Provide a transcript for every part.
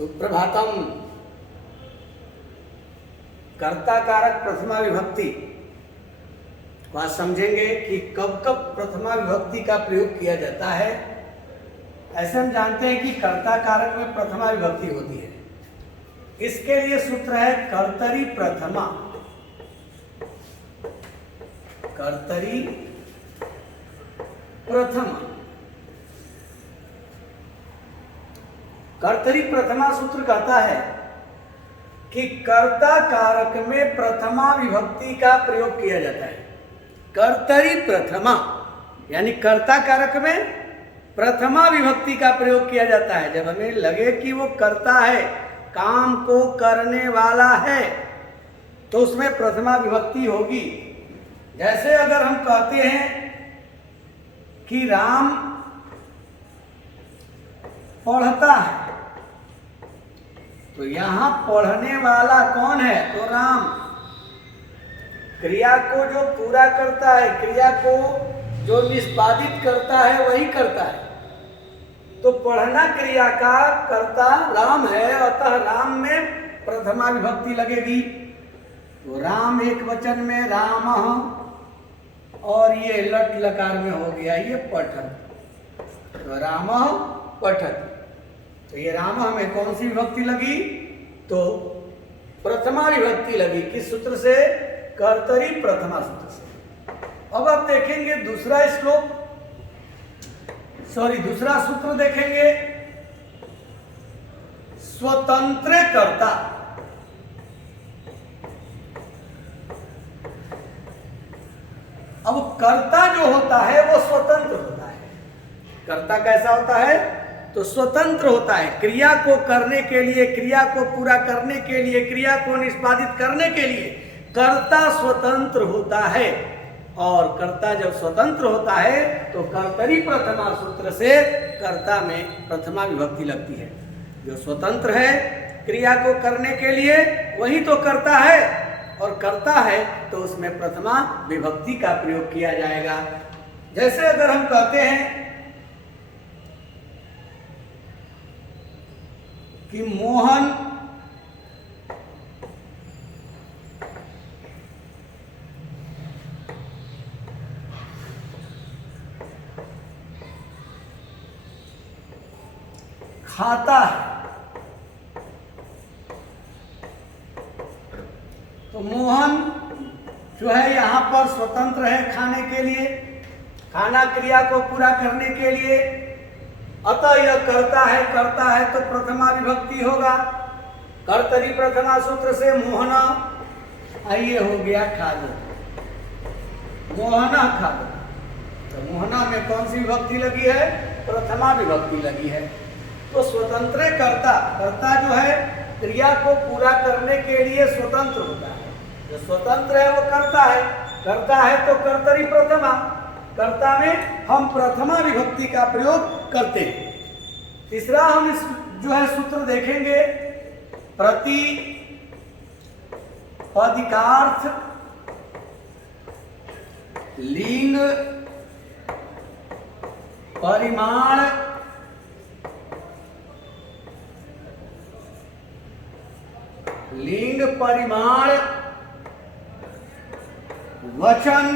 सुप्रभातम। कर्ता कारक प्रथमा विभक्ति को आज समझेंगे कि कब कब प्रथमा विभक्ति का प्रयोग किया जाता है। ऐसे हम जानते हैं कि कर्ता कारक में प्रथमा विभक्ति होती है। इसके लिए सूत्र है कर्तरी प्रथमा। कर्तरी प्रथमा। कर्तरी प्रथमा सूत्र कहता है कि कर्ता कारक में प्रथमा विभक्ति का प्रयोग किया जाता है। कर्तरी प्रथमा यानी कर्ता कारक में प्रथमा विभक्ति का प्रयोग किया जाता है। जब हमें लगे कि वो कर्ता है, काम को करने वाला है, तो उसमें प्रथमा विभक्ति होगी। जैसे अगर हम कहते हैं कि राम पढ़ता है, तो यहां पढ़ने वाला कौन है? तो राम। क्रिया को जो पूरा करता है, क्रिया को जो निष्पादित करता है, वही करता है। तो पढ़ना क्रिया का कर्ता राम है, अतः राम में प्रथमा विभक्ति लगेगी। तो राम एक वचन में रामः, और ये लट लकार में हो गया ये पठत। तो रामः पठत। तो ये रामः में कौन सी विभक्ति लगी? तो प्रथमा विभक्ति लगी। किस सूत्र से? कर्तरी प्रथमा सूत्र से। अब आप देखेंगे दूसरा सूत्र देखेंगे, स्वतंत्र कर्ता। अब कर्ता जो होता है वो स्वतंत्र होता है। कर्ता कैसा होता है? तो स्वतंत्र होता है। क्रिया को करने के लिए, क्रिया को पूरा करने के लिए, क्रिया को निष्पादित करने के लिए कर्ता स्वतंत्र होता है। और कर्ता जब स्वतंत्र होता है तो कर्तरी प्रथमा सूत्र से कर्ता में प्रथमा विभक्ति लगती है। जो स्वतंत्र है क्रिया को करने के लिए, वही तो कर्ता है, और कर्ता है तो उसमें प्रथमा विभक्ति का प्रयोग किया जाएगा। जैसे अगर हम कहते हैं कि मोहन खाता है, तो मोहन जो है यहां पर स्वतंत्र है खाने के लिए, खाना क्रिया को पूरा करने के लिए, अतः यह करता है तो प्रथमा विभक्ति होगा। कर्तरी प्रथमा सूत्र से मोहना, आइए हो गया खादत, मोहना खादत। तो मोहना में कौन सी विभक्ति लगी है? प्रथमा विभक्ति लगी है। तो स्वतंत्र कर्ता जो है क्रिया को पूरा करने के लिए स्वतंत्र होता है। जो स्वतंत्र है वो करता है तो कर्तरी प्रथमा। कर्ता में हम प्रथमा विभक्ति का प्रयोग करते हैं। तीसरा हम इस जो है सूत्र देखेंगे, प्रतिपदिकार्थ लिंग परिमाण वचन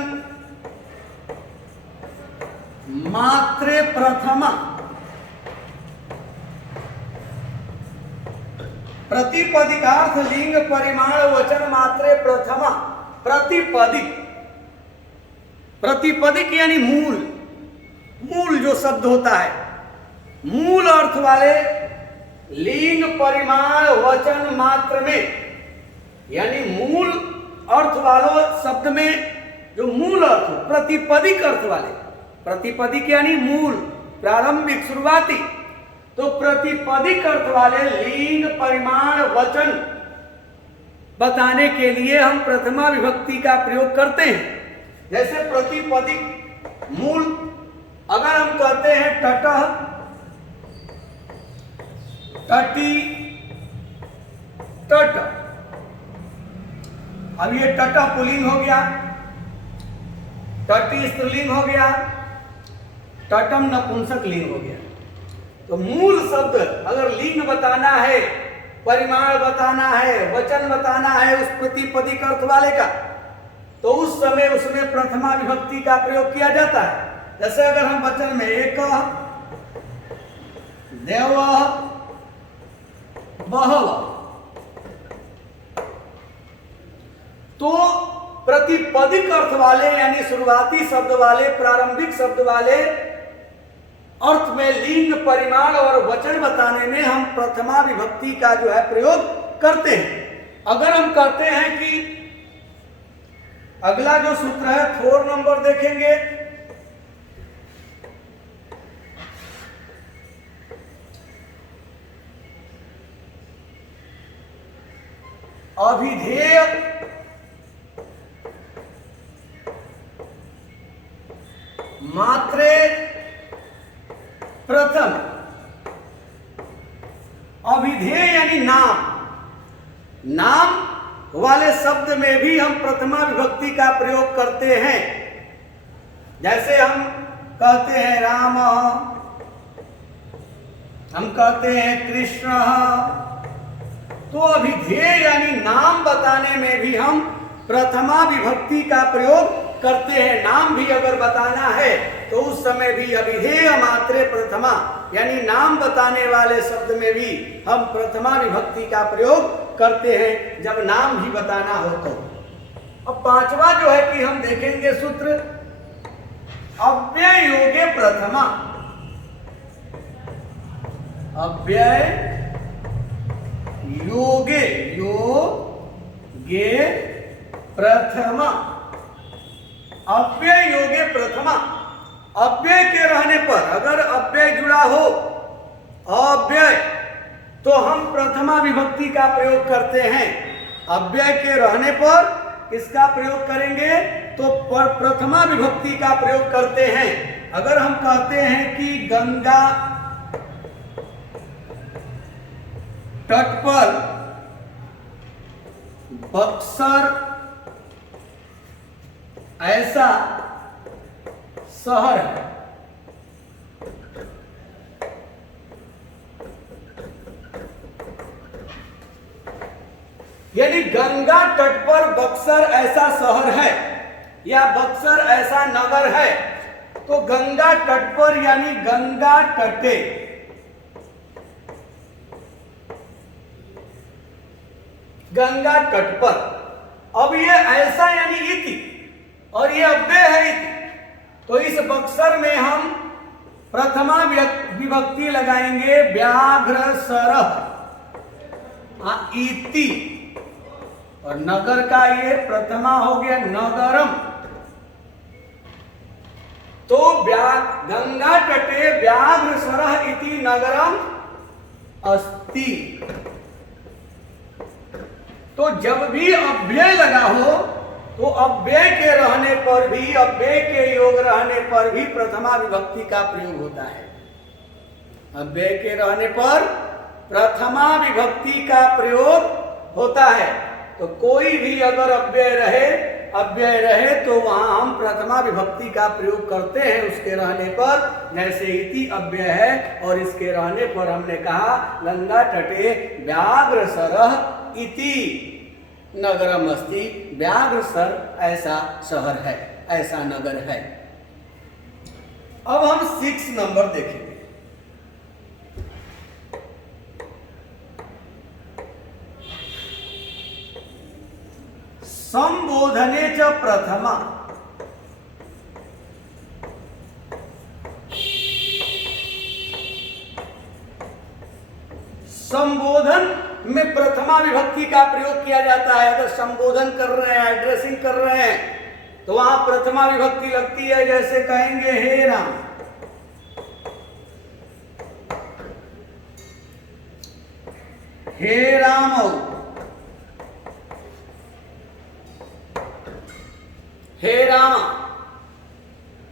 मात्रे प्रथमा। प्रतिपदिकार्थ लिंग परिमाण वचन मात्रे प्रथमा। प्रतिपदिक यानी मूल जो शब्द होता है, मूल अर्थ वाले लिंग परिमाण वचन मात्र में, यानी मूल अर्थ वालों शब्द में जो मूल अर्थ हो, प्रतिपदिक अर्थ वाले, प्रतिपदिक यानी मूल, प्रारंभिक, शुरुआती, तो प्रतिपदिक अर्थ वाले लिंग परिमाण वचन बताने के लिए हम प्रथमा विभक्ति का प्रयोग करते हैं। जैसे प्रतिपदिक मूल, अगर हम कहते हैं तटः, तटी, तट, अब ये तटः पुल्लिंग हो गया, तटी स्त्रीलिंग हो गया, तटम नपुंसक लिंग हो गया। तो मूल शब्द अगर लिंग बताना है, परिमाण बताना है, वचन बताना है उस प्रतिपदिक अर्थ वाले का, तो उस समय उसमें प्रथमा विभक्ति का प्रयोग किया जाता है। जैसे अगर हम वचन में एक देव बहव, तो प्रतिपदिक अर्थ वाले यानी शुरुआती शब्द वाले, प्रारंभिक शब्द वाले अर्थ में लिंग, परिमाण और वचन बताने में हम प्रथमा विभक्ति का जो है प्रयोग करते हैं। अगर हम कहते हैं कि अगला जो सूत्र है 4 नंबर देखेंगे, अभिधेय मात्रे प्रथम। अभिधेय यानी नाम, नाम वाले शब्द में भी हम प्रथमा विभक्ति का प्रयोग करते हैं। जैसे हम कहते हैं राम, हम कहते हैं कृष्ण, तो अभिधेय यानी नाम बताने में भी हम प्रथमा विभक्ति का प्रयोग करते हैं। नाम भी अगर बताना है तो उस समय भी अभिधेय मात्रे प्रथमा यानी नाम बताने वाले शब्द में भी हम प्रथमा विभक्ति का प्रयोग करते हैं जब नाम भी बताना हो तो। अब पांचवा जो है कि हम देखेंगे सूत्र अव्यय योगे प्रथमा। अव्यय योगे, योगे प्रथमा, अव्यय योगे प्रथमा। अव्यय के रहने पर, अगर अव्यय जुड़ा हो अव्यय, तो हम प्रथमा विभक्ति का प्रयोग करते हैं। अव्यय के रहने पर किसका प्रयोग करेंगे? तो प्रथमा विभक्ति का प्रयोग करते हैं। अगर हम कहते हैं कि गंगा तट पर बक्सर ऐसा शहर है, यानी गंगा तट पर बक्सर ऐसा शहर है या बक्सर ऐसा नगर है, तो गंगा तट पर यानी गंगा तटे, गंगा तट पर। अब ये ऐसा यानी इति और ये अव्यय है इति, तो इस बक्सर में हम प्रथमा विभक्ति लगाएंगे व्याघ्र सरह इति, और नगर का ये प्रथमा हो गया नगरम। तो गंगा तटे व्याघ्र सरह इति नगरम अस्ति। तो जब भी अव्यय लगा हो तो अव्यय के रहने पर भी, अव्यय के योग रहने पर भी प्रथमा विभक्ति का प्रयोग होता है। अव्यय के रहने पर प्रथमा विभक्ति का प्रयोग होता है। तो कोई भी अगर अव्यय रहे तो वहां हम प्रथमा विभक्ति का प्रयोग करते हैं उसके रहने पर। जैसे इति अव्यय है और इसके रहने पर हमने कहा गंगा तटे व्याघ्र सरह इति नगरम अस्ति, व्याघ्र सर ऐसा शहर है, ऐसा नगर है। अब हम 6 नंबर देखेंगे। संबोधने च प्रथमा। संबोधन में प्रथमा विभक्ति का प्रयोग किया जाता है। अगर संबोधन कर रहे हैं, एड्रेसिंग कर रहे हैं, तो वहां प्रथमा विभक्ति लगती है। जैसे कहेंगे हे राम, हे राम, हे राम।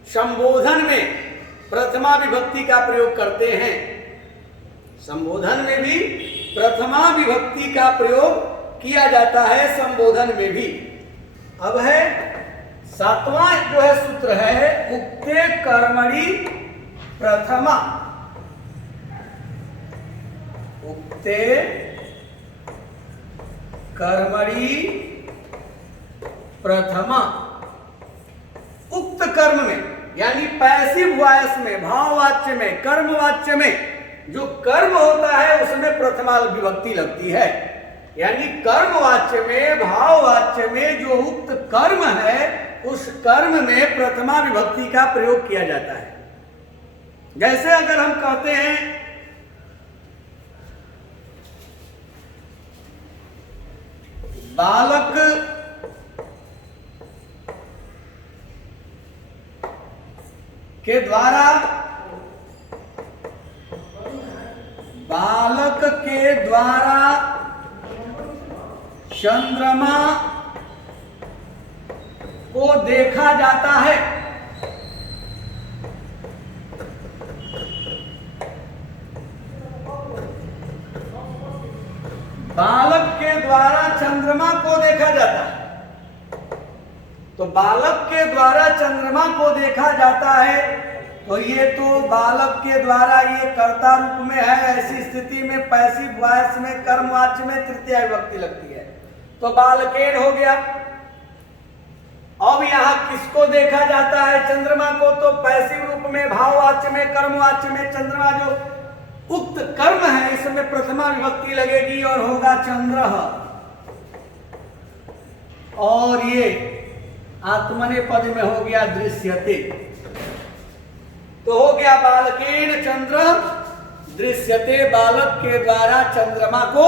संबोधन में प्रथमा विभक्ति का प्रयोग करते हैं। संबोधन में भी प्रथमा विभक्ति का प्रयोग किया जाता है, संबोधन में भी। अब है 7वां जो है सूत्र है उक्ते कर्मणि प्रथमा। उक्ते कर्मणि प्रथमा। उक्त कर्म में यानी पैसिव वॉइस में, भाववाच्य में, कर्मवाच्य में जो कर्म होता है उसमें प्रथमा विभक्ति लगती है। यानी कर्मवाच्य में, भाववाच्य में जो उक्त कर्म है उस कर्म में प्रथमा विभक्ति का प्रयोग किया जाता है। जैसे अगर हम कहते हैं बालक के द्वारा, बालक के द्वारा चंद्रमा को देखा जाता है। बालक के द्वारा चंद्रमा को देखा जाता है। तो बालक के द्वारा चंद्रमा को देखा जाता है, तो ये तो बालक के द्वारा ये कर्ता रूप में है। ऐसी स्थिति में पैसिव वॉइस में, कर्मवाच्य में तृतीया विभक्ति लगती है, तो बालकेन हो गया। अब यहाँ किसको देखा जाता है? चंद्रमा को। तो पैसिव रूप में, भाववाच्य में, कर्मवाच्य में चंद्रमा जो उक्त कर्म है इसमें प्रथमा विभक्ति लगेगी और होगा चंद्रः। और ये आत्मनेपद में हो गया दृश्यते। तो हो गया बालकेन चंद्र दृश्यते, बालक के द्वारा चंद्रमा को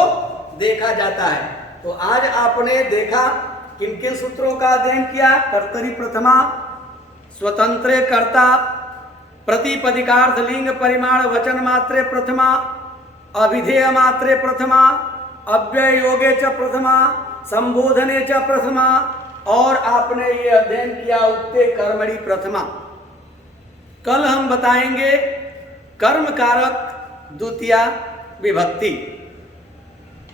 देखा जाता है। तो आज आपने देखा किन किन सूत्रों का अध्ययन किया। कर्तरी प्रथमा, स्वतंत्रे कर्ता, प्रतिपदिकार्थ लिंग परिमाण वचन मात्रे प्रथमा, अभिधेय मात्रे प्रथमा, अव्यय योगे च प्रथमा, संबोधने च प्रथमा, और आपने ये अध्ययन किया उक्ते कर्मणि प्रथमा। कल हम बताएंगे कर्म कारक द्वितीया विभक्ति।